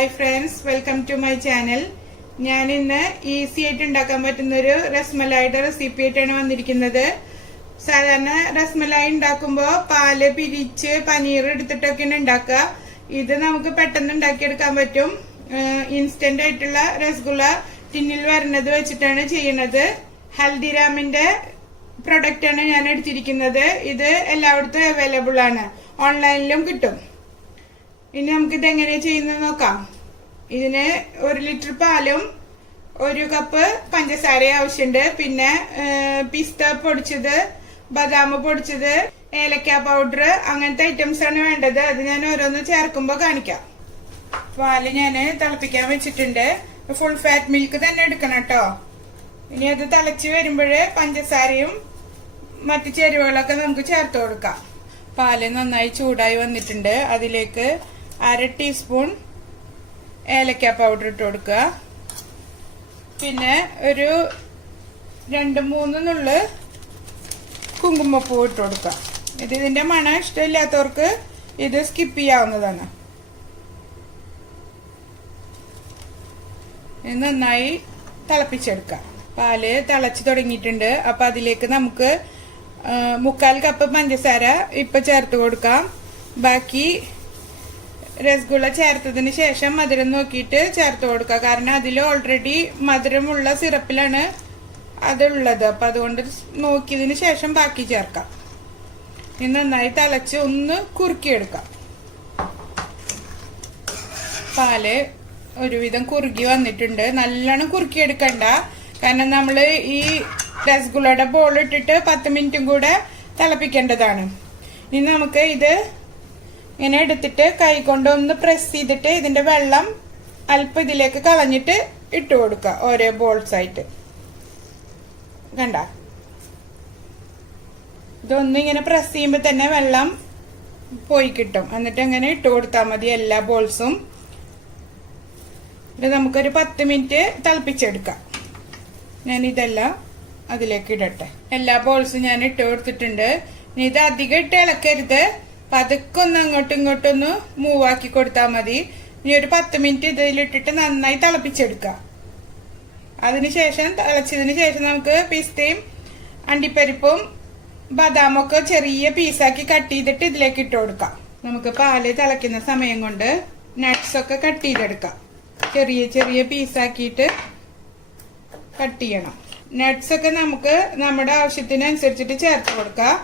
Hi friends, welcome to my channel. ഞാൻ ഇന്ന് easy ആയിട്ട് ഉണ്ടാക്കാൻ പറ്റുന്ന ഒരു റസ്മലായിയുടെ റെസിപ്പി ആയിട്ടാണ് വന്നിരിക്കുന്നത്. സാധാരണ റസ്മലായി ഉണ്ടാക്കുമ്പോൾ പാല് പിരിച്ച് പനീർ എടുത്തിട്ടൊക്കെയാണ് ഉണ്ടാക്കുക. ഇത് നമുക്ക് പെട്ടെന്ന് ഉണ്ടാക്കിയെടുക്കാൻ പറ്റും. ഇൻസ്റ്റന്റ് ആയിട്ടുള്ള രസഗുള ടിന്നിൽ വരുന്നത് വെച്ചിട്ടാണ് ചെയ്യുന്നത്. ഹൽദിറാമിന്റെ പ്രൊഡക്റ്റ് ആണ് ഞാൻ എടുത്തിരിക്കുന്നത്. ഇത് എല്ലായിടത്തും അവൈലബിൾ ആണ്, ഓൺലൈനിലും കിട്ടും. ഇനി നമുക്കിത് എങ്ങനെയാ ചെയ്യുന്നത് നോക്കാം. ഇതിന് 1 ലിറ്റർ പാലും 1 കപ്പ് പഞ്ചസാരയും ആവശ്യമുണ്ട്. പിന്നെ പിസ്ത പൊടിച്ചത്, ബദാം പൊടിച്ചത്, ഏലക്ക പൗഡർ, അങ്ങനത്തെ ഐറ്റംസ് ആണ് വേണ്ടത്. അത് ഞാൻ ഓരോന്ന് ചേർക്കുമ്പോൾ കാണിക്കാം. പാല് ഞാൻ തിളപ്പിക്കാൻ വെച്ചിട്ടുണ്ട്. ഫുൾ ഫാറ്റ് മിൽക്ക് തന്നെ എടുക്കണം കേട്ടോ. ഇനി അത് തിളച്ച് വരുമ്പോൾ പഞ്ചസാരയും മറ്റു ചേരുവകളൊക്കെ നമുക്ക് ചേർത്ത് കൊടുക്കാം. പാല് നന്നായി ചൂടായി വന്നിട്ടുണ്ട്. അതിലേക്ക് 1/2 ടീസ്പൂൺ ഏലക്ക പൗഡർ ഇട്ട് കൊടുക്കുക. പിന്നെ ഒരു 2-3 നുള്ള് കുങ്കുമപ്പൂ ഇട്ട് കൊടുക്കുക. ഇതിന്റെ മണം ഇഷ്ടമില്ലാത്തവർക്ക് ഇത് സ്കിപ്പ് ചെയ്യാവുന്നതാണ്. നന്നായി തിളപ്പിച്ചെടുക്കാം. പാല് തിളച്ച് തുടങ്ങിയിട്ടുണ്ട്. അപ്പൊ അതിലേക്ക് നമുക്ക് 3/4 കപ്പ് പഞ്ചസാര ഇപ്പൊ ചേർത്ത് കൊടുക്കാം. ബാക്കി രസഗുള ചേർത്തതിന് ശേഷം മധുരം നോക്കിയിട്ട് ചേർത്ത് കൊടുക്കുക. കാരണം അതിൽ ഓൾറെഡി മധുരമുള്ള സിറപ്പിലാണ് അതുള്ളത്. അപ്പൊ അതുകൊണ്ട് നോക്കിയതിന് ശേഷം ബാക്കി ചേർക്കാം. ഇത് നന്നായി തിളച്ച് ഒന്ന് കുറുക്കിയെടുക്കാം. പാല് ഒരുവിധം കുറുകി വന്നിട്ടുണ്ട്. നല്ലോണം കുറുക്കിയെടുക്കണ്ട, കാരണം നമ്മള് ഈ രസഗുളയുടെ ബോൾ ഇട്ടിട്ട് 10 മിനിറ്റും കൂടെ തിളപ്പിക്കേണ്ടതാണ്. ഇനി നമുക്ക് ഇത് ഇങ്ങനെ എടുത്തിട്ട് കൈ കൊണ്ടൊന്ന് പ്രസ് ചെയ്തിട്ട് ഇതിന്റെ വെള്ളം അല്പം ഇതിലേക്ക് കളഞ്ഞിട്ട് ഇട്ട് കൊടുക്കുക. ഓരോ ബോൾസ് ആയിട്ട് കണ്ട. ഇതൊന്നും ഇങ്ങനെ പ്രസ് ചെയ്യുമ്പോൾ തന്നെ വെള്ളം പോയി കിട്ടും. എന്നിട്ട് ഇങ്ങനെ ഇട്ട് കൊടുത്താൽ മതി എല്ലാ ബോൾസും. ഇത് നമുക്കൊരു 10 മിനിറ്റ് തിളപ്പിച്ചെടുക്കാം. ഞാൻ ഇതെല്ലാം അതിലേക്ക് ഇടട്ടെ. എല്ലാ ബോൾസും ഞാൻ ഇട്ട് കൊടുത്തിട്ടുണ്ട്. ഇനി ഇത് അധികം ഇട്ട് ഇളക്കരുത്, പതുക്കെ ഒന്ന് അങ്ങോട്ടും ഇങ്ങോട്ടൊന്ന് മൂവ് ആക്കി കൊടുത്താൽ മതി. ഇനി ഒരു 10 മിനിറ്റ് ഇതിലിട്ടിട്ട് നന്നായി തിളപ്പിച്ചെടുക്കുക. അതിനുശേഷം തിളച്ചതിന് ശേഷം നമുക്ക് പിസ്തയും അണ്ടിപ്പരിപ്പും ബദാമൊക്കെ ചെറിയ പീസാക്കി കട്ട് ചെയ്തിട്ട് ഇതിലേക്ക് ഇട്ട് കൊടുക്കാം. നമുക്ക് പാല് തിളയ്ക്കുന്ന സമയം കൊണ്ട് നട്ട്സ് ഒക്കെ കട്ട് ചെയ്തെടുക്കാം. ചെറിയ ചെറിയ പീസാക്കിയിട്ട് കട്ട് ചെയ്യണം. നട്ട്സ് ഒക്കെ നമുക്ക് നമ്മുടെ ആവശ്യത്തിനനുസരിച്ചിട്ട് ചേർത്ത് കൊടുക്കാം.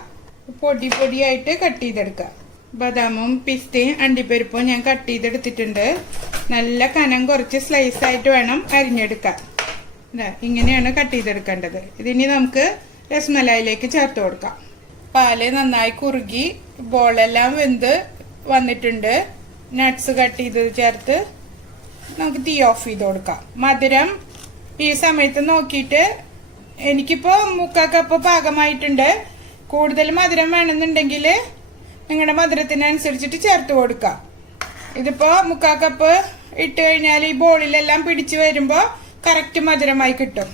പൊടി പൊടിയായിട്ട് കട്ട് ചെയ്തെടുക്കാം. ബദാമും പിസ്തയും അണ്ടിപ്പരിപ്പും ഞാൻ കട്ട് ചെയ്തെടുത്തിട്ടുണ്ട്. നല്ല കനം കുറച്ച് സ്ലൈസ് ആയിട്ട് വേണം അരിഞ്ഞെടുക്കാൻ. ഇങ്ങനെയാണ് കട്ട് ചെയ്തെടുക്കേണ്ടത്. ഇതിനി നമുക്ക് രസ്മലായിലേക്ക് ചേർത്ത് കൊടുക്കാം. പാല് നന്നായി കുറുകി ബോളെല്ലാം വെന്ത് വന്നിട്ടുണ്ട്. നട്ട്സ് കട്ട് ചെയ്ത് ചേർത്ത് നമുക്ക് തീ ഓഫ് ചെയ്ത് കൊടുക്കാം. മധുരം ഈ സമയത്ത് നോക്കിയിട്ട് എനിക്കിപ്പോ 3/4 കപ്പ് പാകമായിട്ടുണ്ട്. കൂടുതൽ മധുരം വേണമെന്നുണ്ടെങ്കിൽ നിങ്ങളുടെ മധുരത്തിനനുസരിച്ചിട്ട് ചേർത്ത് കൊടുക്കാം. ഇതിപ്പോ 3/4 കപ്പ് ഇട്ട് കഴിഞ്ഞാൽ ഈ ബോളിലെല്ലാം പിടിച്ചു വരുമ്പോ കറക്റ്റ് മധുരമായി കിട്ടും.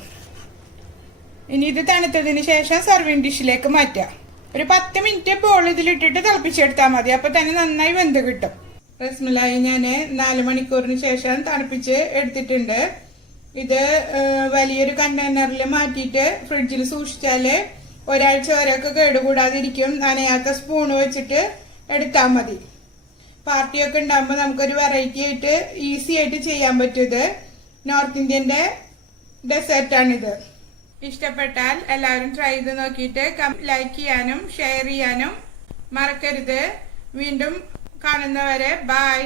ഇനി ഇത് തണുത്തതിന് ശേഷം സർവിംഗ് ഡിഷിലേക്ക് മാറ്റാം. ഒരു 10 മിനിറ്റ് ബോൾ ഇതിലിട്ടിട്ട് തിളപ്പിച്ചെടുത്താൽ മതി. അപ്പൊ തന്നെ നന്നായി വെന്ത് കിട്ടും. റസ്മലായി ഞാൻ 4 മണിക്കൂറിന് ശേഷം തണുപ്പിച്ച് എടുത്തിട്ടുണ്ട്. ഇത് വലിയൊരു കണ്ടെയ്നറിൽ മാറ്റിയിട്ട് ഫ്രിഡ്ജിൽ സൂക്ഷിച്ചാല് ഒരാഴ്ച വരെയൊക്കെ കേടുകൂടാതിരിക്കും. നനയാത്ത സ്പൂണ് വെച്ചിട്ട് എടുത്താൽ മതി. പാർട്ടിയൊക്കെ ഉണ്ടാകുമ്പോൾ നമുക്കൊരു വെറൈറ്റി ആയിട്ട് ഈസി ആയിട്ട് ചെയ്യാൻ പറ്റും. നോർത്ത് ഇന്ത്യന്റെ ഡെസേർട്ടാണിത്. ഇഷ്ടപ്പെട്ടാൽ എല്ലാവരും ട്രൈ ചെയ്ത് നോക്കിയിട്ട് ലൈക്ക് ചെയ്യാനും ഷെയർ ചെയ്യാനും മറക്കരുത്. വീണ്ടും കാണുന്നവരെ ബൈ.